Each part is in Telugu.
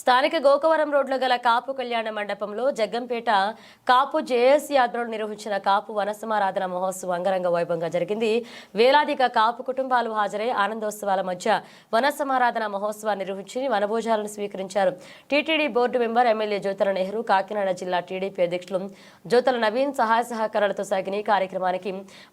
స్థానిక గోకవరం రోడ్లో గల కాపు కళ్యాణ మండపంలో జగ్గంపేట కాపు జేఏసీ ఆధ్వర్యంలో నిర్వహించిన కాపు వనసమారాధన మహోత్సవం అంగరంగ వైభవంగా జరిగింది. వేలాదిగా కాపు కుటుంబాలు హాజరై ఆనందోత్సవాల మధ్య వనసమారాధన మహోత్సవాన్ని నిర్వహించి వనభోజనాలను స్వీకరించారు. TTD board member MLA Jyothula Nehru, Kakinada జిల్లా టీడీపీ అధ్యక్షులు జ్యోతుల నవీన్ సహాయ సహకారాలతో సాగిన ఈ కార్యక్రమానికి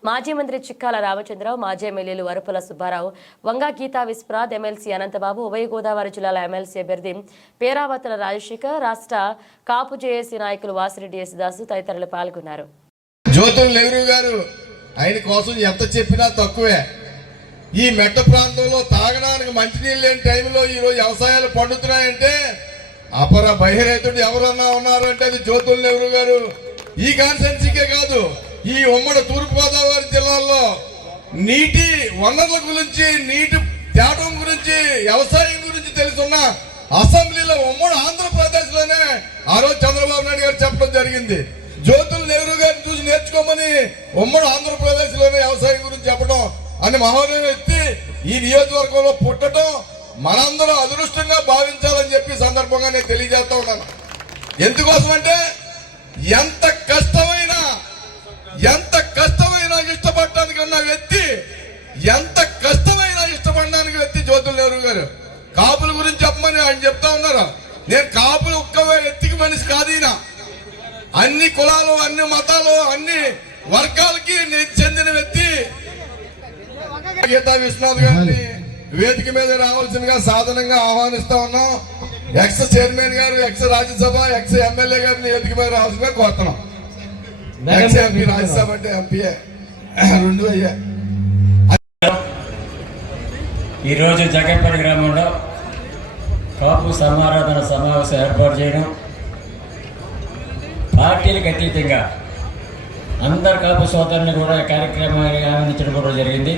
మాజీ మంత్రి చిక్కాల రామచంద్రరావు, మాజీ ఎమ్మెల్యేలు వరుపుల సుబ్బారావు, వంగా గీతా విశ్వనాథ్, ఎమ్మెల్సీ అనంతబాబు, ఉభయ గోదావరి జిల్లాల ఎమ్మెల్సీ అభ్యర్థి పేరావతుల రాజశేఖర్, రాష్ట్ర కాపు జేఏసీ నాయకులు వాసిరెడ్డి యేసుదాసు తదితరులు పాల్గొన్నారు. జ్యోతుల నెహ్రూ గారు ఆయన కోసం ఎంత చెప్పినా తక్కువే. ఈ మెట్ట ప్రాంతంలో తాగడానికి మంచినీళ్ళు లేని టైంలో ఈరోజు వ్యవసాయాలు పండుతున్నాయంటే అపర బహిరైతుడు ఎవరన్నా ఉన్నారంటే అది జ్యోతుల నెహ్రూ గారు. ఈ కాన్స్టిట్యున్సీకే కాదు, ఈ ఉమ్మడి తూర్పుగోదావరి జిల్లాలో నీటి వనరుల గురించి, నీటి తేటం గురించి, వ్యవసాయం గురించి తెలుసున్న అసెంబ్లీలో ఉమ్మడి ఆంధ్రప్రదేశ్ లోనే ఆ రోజు చంద్రబాబు నాయుడు గారు చెప్పడం జరిగింది. జ్యోతుల నెహ్రూ గారిని చూసి నేర్చుకోమని ఉమ్మడి ఆంధ్రప్రదేశ్ లోనే వ్యవసాయం గురించి చెప్పడం అని మహోదయం ఎత్తి ఈ నియోజకవర్గంలో పుట్టడం మనందరూ అదృష్టంగా భావించాలని చెప్పి సందర్భంగా నేను తెలియజేస్తా ఉన్నాను. ఎందుకోసమంటే ఎంత కష్టమైనా ఇష్టపడటానికన్నా వ్యక్తి, ఎంత కష్టమైనా ఇష్టపడడానికి వ్యక్తి జ్యోతుల నెహ్రూ గారు. కాపుల గురించి చెప్పమని ఆయన చెప్తా ఉన్నారు. నేను కాపులు ఒక్క వ్యక్తికి మనిషి కాదు. ఈయన అన్ని కులాలు, అన్ని మతాలు, అన్ని వర్గాలకి నేను చెందిన వ్యక్తి. గీతా విశ్వనాథ్ గారిని వేదిక మీద రావాల్సిందిగా సాధనంగా ఆహ్వానిస్తా ఉన్నాం. ఎక్స్ చైర్మన్ గారు, ఎక్స్ రాజ్యసభ, ఎక్స్ ఎమ్మెల్యే గారిని వేదిక మీద రావాల్సిందిగా కోరుతున్నాం. ఎక్స్ ఎంపీ, రాజ్యసభ అంటే ఎంపీఏ రెండు అయ్యా. ఈరోజు జగ్గంపేట గ్రామంలో కాపు సమారాధన సమావేశం ఏర్పాటు చేయడం, పార్టీలకు అతీతంగా అందరు కాపు సోదరుని కూడా కార్యక్రమాన్ని ఆనందించడం కూడా జరిగింది.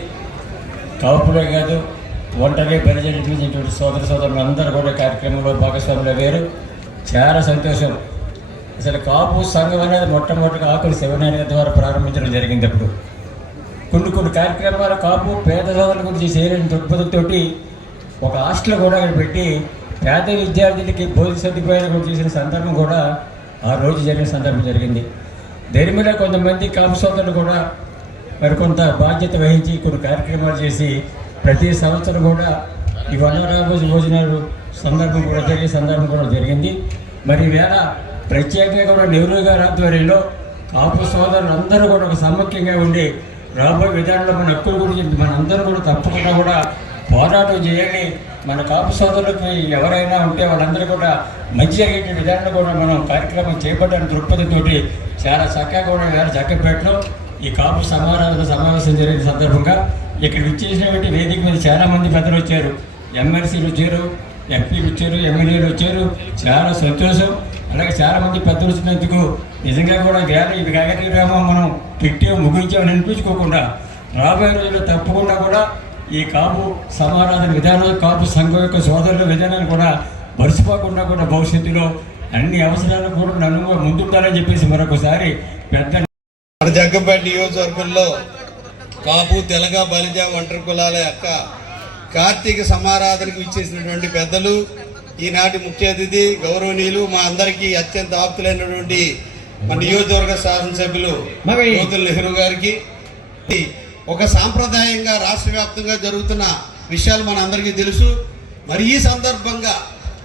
కాపులే కాదు, ఒంటరి పరిచయించినటువంటి సోదరులు అందరూ కూడా కార్యక్రమంలో భాగస్వాములు అయ్యారు. చాలా సంతోషం. అసలు కాపు సంఘం అనేది మొట్టమొదటిగా ఆకులు శివనారాయణ ద్వారా ప్రారంభించడం జరిగింది. అప్పుడు కొన్ని కార్యక్రమాలు కాపు పేద సోదరుల గురించి చేయాలని దృక్పథంతో ఒక హాస్టల్ కూడా అక్కడ పెట్టి పేద విద్యార్థులకి భోజన సదుపాయాలు కూడా చేసిన సందర్భం కూడా ఆ రోజు జరిగిన సందర్భం జరిగింది. దీని మీద కొంతమంది కాపు సోదరులు కూడా కొంత బాధ్యత వహించి కొన్ని కార్యక్రమాలు చేసి ప్రతి సంవత్సరం కూడా ఈ వనరాభోజ భోజనాలు సందర్భం కూడా జరిగింది. మరి వేళ ప్రత్యేకంగా కూడా నెహ్రూ గారి ఆధ్వర్యంలో కాపు సోదరులు అందరూ కూడా ఒక సమైక్యంగా ఉండి రాబోయే విధానంలో మన హక్కుల గురించి మనందరూ కూడా తప్పకుండా కూడా పోరాటం చేయాలి. మన కాపు సోదరులకు ఎవరైనా ఉంటే వాళ్ళందరూ కూడా మంచి జరిగే విధానంలో కూడా మనం కార్యక్రమం చేపట్టాలని దృక్పథంతో చాలా చక్కగా కూడా వేరే జగ్గంపేటలో ఈ కాపు సమావేశం జరిగిన సందర్భంగా ఇక్కడ విచ్చేసినటువంటి వేదిక మీద చాలామంది పెద్దలు వచ్చారు. ఎమ్మెల్సీలు వచ్చారు, ఎంపీలు వచ్చారు, ఎమ్మెల్యేలు వచ్చారు. చాలా సంతోషం. అలాగే చాలామంది పెద్దలు వచ్చినందుకు నిజంగా కూడా ఈ కాకతీయ గ్రామం మనం పెట్టి ముగించామని అనిపించుకోకుండా రాబోయే రోజుల్లో తప్పకుండా కూడా ఈ కాపు సమారాధన విధానం, కాపు సంఘం యొక్క సోదరుల విధానాన్ని కూడా మర్చిపోకుండా కూడా భవిష్యత్తులో అన్ని అవసరాలు కూడా నన్ను ముందుండాలని చెప్పేసి మరొకసారి పెద్ద జగ్గంపేట నియోజకవర్గంలో కాపు, తెలగ, బలిజ, ఒంటరి కులాల యొక్క కార్తీక సమారాధనకు ఇచ్చేసినటువంటి పెద్దలు, ఈనాటి ముఖ్య అతిథి గౌరవనీయులు, మా అందరికీ అత్యంత ఆప్తులైనటువంటి మా నియోజకవర్గ శాసనసభ్యులు జ్యోతుల నెహ్రూ గారికి, ఒక సాంప్రదాయంగా రాష్ట్ర వ్యాప్తంగా జరుగుతున్న విషయాలు మన అందరికీ తెలుసు. మరి ఈ సందర్భంగా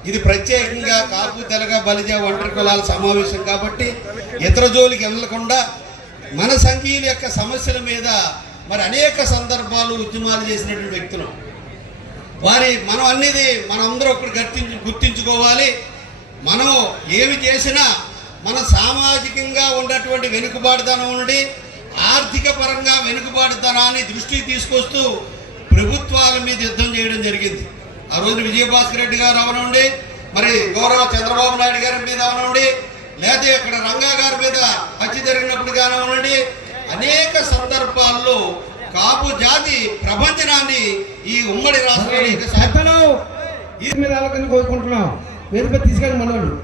ఇది ప్రత్యేకంగా కాపు, తెలగ, బలిజ, ఒంటరి కులాల సమావేశం కాబట్టి ఇతర జోలికి వెళ్ళకుండా మన సంఘీయుల యొక్క సమస్యల మీద మరి అనేక సందర్భాలు ఉద్యమాలు చేసినటువంటి వ్యక్తులు మనం అనేది మనందరూ ఒకటి గుర్తించుకోవాలి. మనం ఏమి చేసినా మన సామాజికంగా ఉన్నటువంటి వెనుకబాటుతనం నుండి ఆర్థిక పరంగా వెనుకబాటుతనాన్ని దృష్టికి తీసుకొస్తూ ప్రభుత్వాల మీద యుద్ధం చేయడం జరిగింది. ఆ రోజు విజయభాస్కర్ రెడ్డి గారు అవనండి, మరి గౌరవ చంద్రబాబు నాయుడు గారి మీద అవనండి, లేదా ఇక్కడ రంగా గారి మీద హత్య జరిగినప్పుడు కానివ్వండి, అనేక సందర్భాల్లో కాపు జాతి ప్రపంచనాన్ని ఈ ఉమ్మడి రాష్ట్రంలో కోరుకుంటున్నాం. తీసుకెళ్ళి మనోళ్ళు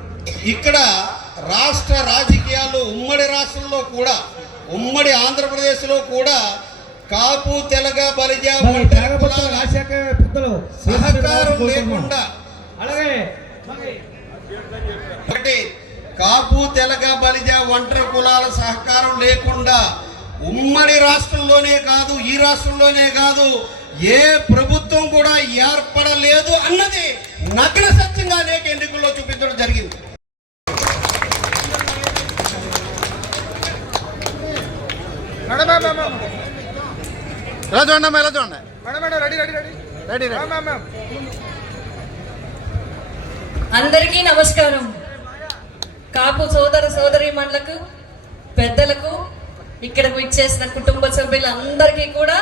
ఇక్కడ రాష్ట్ర రాజకీయాలు ఉమ్మడి రాష్ట్రంలో కూడా, ఉమ్మడి ఆంధ్రప్రదేశ్లో కూడా కాపు, తెలగ, బలిజ సహకారం లేకుండా, అలాగే ఒకటి, కాపు తెలగ బలిజ ఒంటరి కులాల సహకారం లేకుండా ఉమ్మడి రాష్ట్రంలోనే కాదు, ఈ రాష్ట్రంలోనే కాదు, ఏ ప్రభుత్వం కూడా ఏర్పడలేదు అన్నది నగ్న సత్యంగా అనేక ఎన్నికల్లో చూపించడం జరిగింది. అందరికీ నమస్కారం. కాపు సోదర సోదరీమణులకు, పెద్దలకు, ఇక్కడకు ఇచ్చేసిన కుటుంబ సభ్యులందరికీ కూడా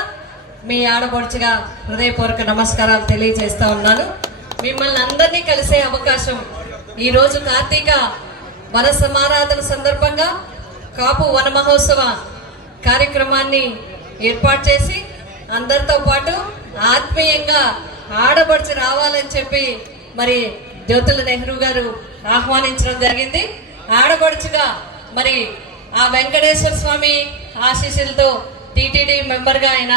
మీ ఆడపడుచుగా హృదయపూర్వక నమస్కారాలు తెలియజేస్తా ఉన్నాను. మిమ్మల్ని అందరినీ కలిసే అవకాశం ఈరోజు కార్తీక వన సమారాధన సందర్భంగా కాపు వన మహోత్సవ కార్యక్రమాన్ని ఏర్పాటు చేసి అందరితో పాటు ఆత్మీయంగా ఆడపడుచు రావాలని చెప్పి మరి జ్యోతుల నెహ్రూ గారు ఆహ్వానించడం జరిగింది. ఆడపడుచుగా మరి ఆ వెంకటేశ్వర స్వామి ఆశీస్సులతో టీటీడీ మెంబర్గా అయిన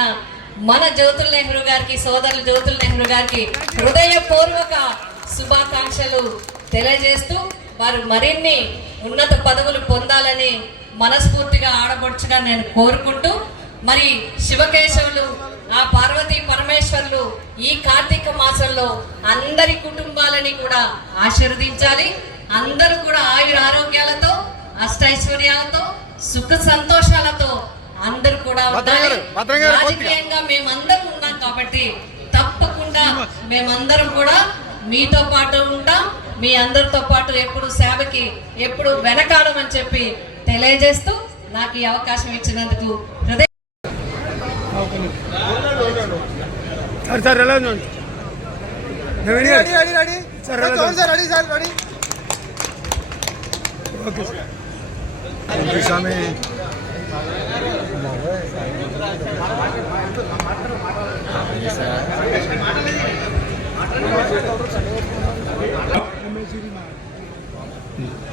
మన జ్యోతుల నెహ్రూ గారికి, సోదరులు జ్యోతుల నెహ్రూ గారికి హృదయపూర్వక శుభాకాంక్షలు తెలియజేస్తూ వారు మరిన్ని ఉన్నత పదవులు పొందాలని మనస్ఫూర్తిగా ఆడపడుచుగా నేను కోరుకుంటూ, మరి శివకేశవులు ఆ పార్వతీ పరమేశ్వర్లు ఈ కార్తీక మాసంలో అందరి కుటుంబాలని కూడా ఆశీర్వదించాలి. అందరూ కూడా ఆయుర ఆరోగ్యాలతో, అష్టైశ్వర్యాలతో, సుఖ సంతోషాలతో అందరూ కూడా ఉండాలి. రాజకీయంగా మేమందరం ఉన్నాం కాబట్టి తప్పకుండా మేమందరం కూడా మీతో పాటు ఉంటాం. మీ అందరితో పాటు ఎప్పుడు సేవకి ఎప్పుడు వెనకాడమని చెప్పి తెలియజేస్తూ నాకు ఈ అవకాశం ఇచ్చినందుకు హృదయ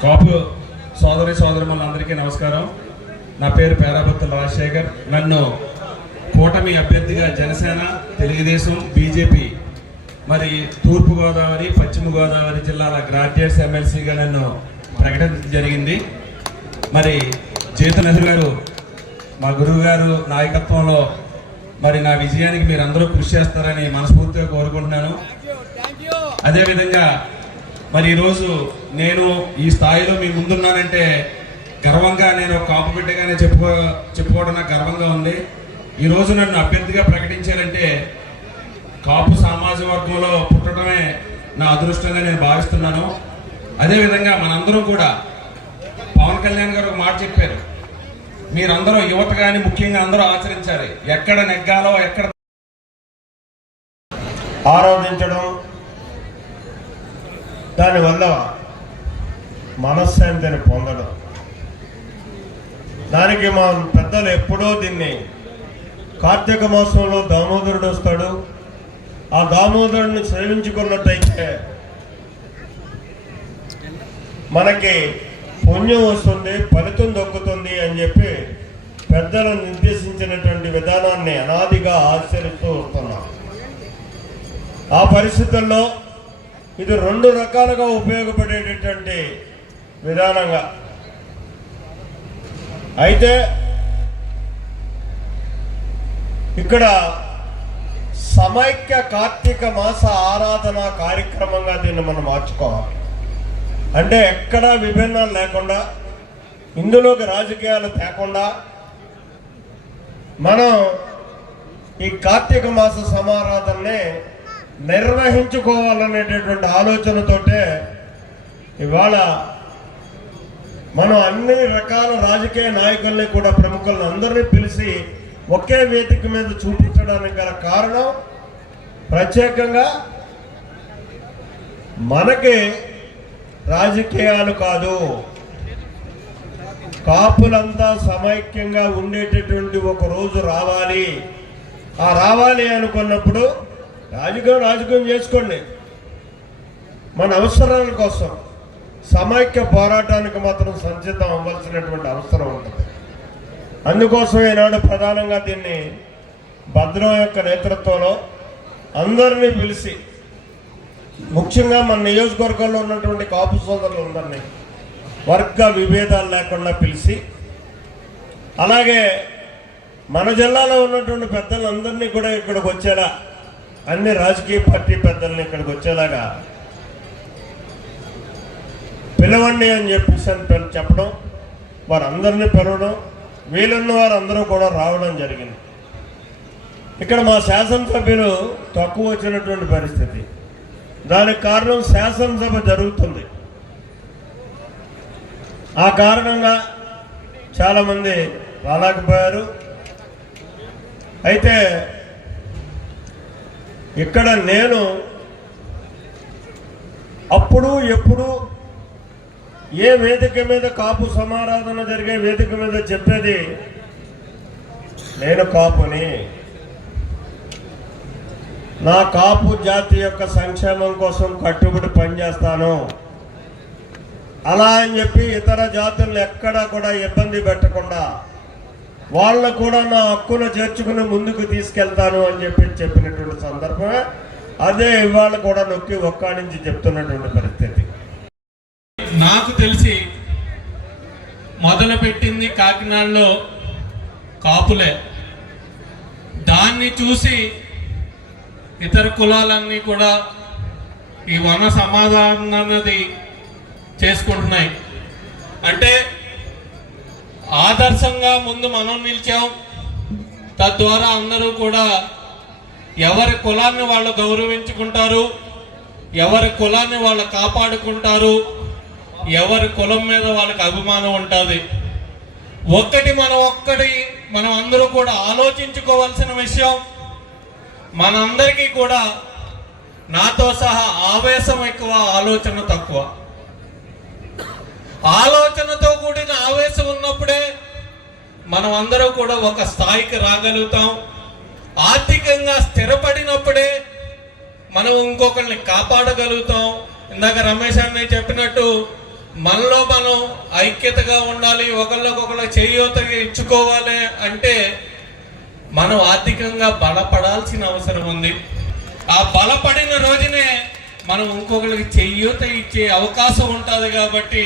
కాపు సోదరి సోదరులందరికీ నమస్కారం. నా పేరు పేరాబత్తుల రాజశేఖర్. నన్ను కూటమి అభ్యర్థిగా జనసేన, తెలుగుదేశం, బీజేపీ మరి తూర్పుగోదావరి, పశ్చిమ గోదావరి జిల్లాల గ్రాడ్యుయేట్స్ ఎమ్మెల్సీగా నన్ను ప్రకటించడం జరిగింది. మరి జ్యోతుల నెహ్రూ గారు, మా గురువు గారు నాయకత్వంలో మరి నా విజయానికి మీరందరూ కృషి చేస్తారని మనస్ఫూర్తిగా కోరుకుంటున్నాను. అదేవిధంగా మరి ఈరోజు నేను ఈ స్థాయిలో మీ ముందున్నానంటే గర్వంగా, నేను ఒక కాపు బిడ్డగానే చెప్పుకోవడం నాకు గర్వంగా ఉంది. ఈరోజు నన్ను అభ్యర్థిగా ప్రకటించారంటే కాపు సమాజ వర్గంలో పుట్టడమే నా అదృష్టంగా నేను భావిస్తున్నాను. అదేవిధంగా మనందరం కూడా, పవన్ కళ్యాణ్ గారు ఒక మాట చెప్పారు, మీరందరూ యువత కానీ ముఖ్యంగా అందరూ ఆచరించాలి. ఎక్కడ నెగ్గాలో ఎక్కడ ఆరాధించడం, దానివల్ల మనశ్శాంతిని పొందడం, దానికి మా పెద్దలు ఎప్పుడో దీన్ని కార్తీక మాసంలో దామోదరుడు వస్తాడు, ఆ దామోదరుడిని సేవించుకున్నట్టయితే మనకి పుణ్యం వస్తుంది, ఫలితం దొక్కుతుంది అని చెప్పి పెద్దలు నిర్దేశించినటువంటి విధానాన్ని అనాదిగా ఆచరిస్తూ వస్తున్నాం. ఆ పరిస్థితుల్లో ఇది రెండు రకాలుగా ఉపయోగపడేటటువంటి విధానంగా అయితే ఇక్కడ సమైక్య కార్తీక మాస ఆరాధన కార్యక్రమంగా దీన్ని మనం మార్చుకోవాలి. అంటే ఎక్కడా విభిన్నాలు లేకుండా, ఇందులోకి రాజకీయాలు తేకుండా మనం ఈ కార్తీక మాస సమారాధనని నిర్వహించుకోవాలనేటటువంటి ఆలోచనతోటే ఇవాళ మనం అన్ని రకాల రాజకీయ నాయకుల్ని కూడా, ప్రముఖులను అందరినీ పిలిచి ఒకే వేదిక మీద చూపించడానికి గల కారణం ప్రత్యేకంగా మనకి రాజకీయాలు కాదు, కాపులంతా సమైక్యంగా ఉండేటటువంటి ఒక రోజు రావాలి. ఆ రావాలి అనుకున్నప్పుడు రాజకీయం చేసుకోండి, మన అవసరాల కోసం సమైక్య పోరాటానికి మాత్రం సంసిద్ధం అవ్వాల్సినటువంటి అవసరం ఉంటుంది. అందుకోసం ఈనాడు ప్రధానంగా దీన్ని భద్రం యొక్క నేతృత్వంలో అందరినీ పిలిచి ముఖ్యంగా మన నియోజకవర్గంలో ఉన్నటువంటి కాపు సోదరులందరినీ వర్గ విభేదాలు లేకుండా పిలిచి, అలాగే మన జిల్లాలో ఉన్నటువంటి పెద్దలందరినీ కూడా ఇక్కడికి వచ్చేలా, అన్ని రాజకీయ పార్టీ పెద్దల్ని ఇక్కడికి వచ్చేలాగా పిలవండి అని చెప్పేసి చెప్పడం, వారందరినీ పిలవడం, వీలున్న వారందరూ కూడా రావడం జరిగింది. ఇక్కడ మా శాసనసభ్యులు తక్కువ వచ్చినటువంటి పరిస్థితి. దానికి కారణం శాసనసభ జరుగుతుంది. ఆ కారణంగా చాలామంది రాలేకపోయారు. అయితే ఇక్కడ నేను అప్పుడు ఎప్పుడు ఏ వేదిక మీద కాపు సమారాధన జరిగే వేదిక మీద చెప్పేది, నేను కాపుని, నా కాపు జాతి యొక్క సంక్షేమం కోసం కట్టుబడి పనిచేస్తాను, అలా అని చెప్పి ఇతర జాతులను ఎక్కడా కూడా ఇబ్బంది పెట్టకుండా వాళ్ళను కూడా నా హక్కును చేర్చుకుని ముందుకు తీసుకెళ్తాను అని చెప్పినటువంటి సందర్భమే అదే ఇవాళ కూడా నొక్కి ఒక్కాడించి చెప్తున్నటువంటి పరిస్థితి. నాకు తెలిసి మొదలుపెట్టింది కాకినాడలో కాపులే. దాన్ని చూసి ఇతర కులాలన్నీ కూడా ఈ వన సమాధానం అన్నది చేసుకుంటున్నాయి. అంటే ఆదర్శంగా ముందు మనం నిలిచాం. తద్వారా అందరూ కూడా ఎవరి కులాన్ని వాళ్ళు గౌరవించుకుంటారు, ఎవరి కులాన్ని వాళ్ళు కాపాడుకుంటారు, ఎవరి కులం మీద వాళ్ళకి అభిమానం ఉంటుంది. మనం అందరూ కూడా ఆలోచించుకోవాల్సిన విషయం, మనందరికీ కూడా నాతో సహా ఆవేశం ఎక్కువ, ఆలోచన తక్కువ. ఆలోచనతో కూడిన ఆవేశం ఉన్నప్పుడే మనం అందరూ కూడా ఒక స్థాయికి రాగలుగుతాం. ఆర్థికంగా స్థిరపడినప్పుడే మనం ఇంకొకరిని కాపాడగలుగుతాం. ఇందాక రమేష్ అన్నయ్య చెప్పినట్టు మనలో మనం ఐక్యతగా ఉండాలి, ఒకళ్ళకొకళ్ళు చేయూతగా ఇచ్చుకోవాలి. అంటే మనం ఆర్థికంగా బలపడాల్సిన అవసరం ఉంది. ఆ బలపడిన రోజునే మనం ఇంకొకరికి చేయూత ఇచ్చే అవకాశం ఉంటుంది. కాబట్టి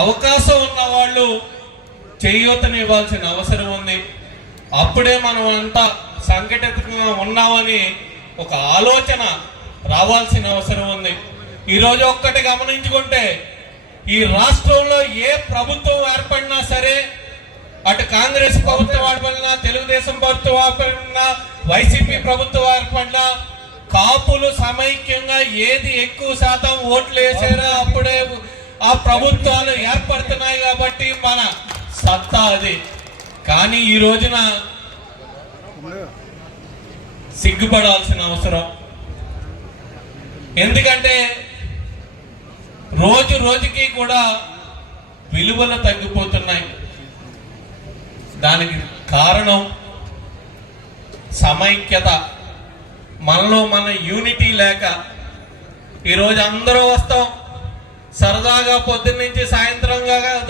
అవకాశం ఉన్న వాళ్ళు చేయూతని ఇవ్వాల్సిన అవసరం ఉంది. అప్పుడే మనం అంతా సంఘటితంగా ఉన్నామని ఒక ఆలోచన రావాల్సిన అవసరం ఉంది. ఈరోజు ఒక్కటి గమనించుకుంటే, ఈ రాష్ట్రంలో ఏ ప్రభుత్వం ఏర్పడినా సరే, అటు కాంగ్రెస్ ప్రభుత్వం ఏర్పడినా, తెలుగుదేశం ప్రభుత్వం ఏర్పడినా, వైసీపీ ప్రభుత్వం ఏర్పడినా, కాపులు సమైక్యంగా ఏది ఎక్కువ శాతం ఓట్లు వేసారో అప్పుడే ఆ ప్రభుత్వాలు ఏర్పడుతున్నాయి. కాబట్టి మన సత్తా అది. కానీ ఈ రోజున సిగ్గుపడాల్సిన అవసరం. ఎందుకంటే రోజు రోజుకి కూడా విలువలు తగ్గిపోతున్నాయి. దానికి కారణం సమైక్యత, మనలో మన యూనిటీ లేక. ఈరోజు అందరూ వస్తాం, సరదాగా పొద్దున్న నుంచి సాయంత్రం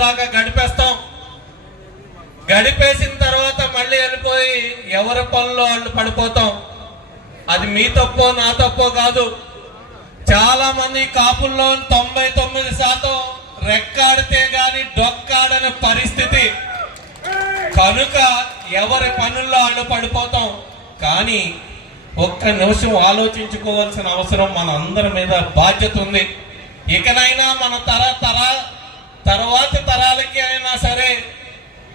దాకా గడిపేస్తాం. గడిపేసిన తర్వాత మళ్ళీ వెళ్ళిపోయి ఎవరి పనుల్లో వాళ్ళు పడిపోతాం. అది మీ తప్పో నా తప్పో కాదు. చాలా మంది కాపుల్లో 99% రెక్కాడితే గాని డొక్కాడని పరిస్థితి. కనుక ఎవరి పనుల్లో వాళ్ళు పడిపోతాం. కానీ ఒక్క నిమిషం ఆలోచించుకోవాల్సిన అవసరం మన అందరి మీద బాధ్యత ఉంది. ఇకనైనా మన తర్వాతి తరాలకి అయినా సరే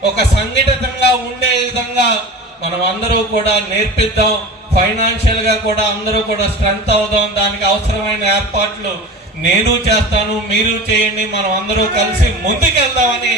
ఒక సంఘటితంగా ఉండే విధంగా మనం అందరూ కూడా నేర్పిద్దాం. ఫైనాన్షియల్ గా కూడా అందరూ కూడా స్ట్రెంగ్త్ అవుదాం. దానికి అవసరమైన ఏర్పాట్లు నేను చేస్తాను, మీరు చేయండి. మనం అందరూ కలిసి ముందుకెళ్దామని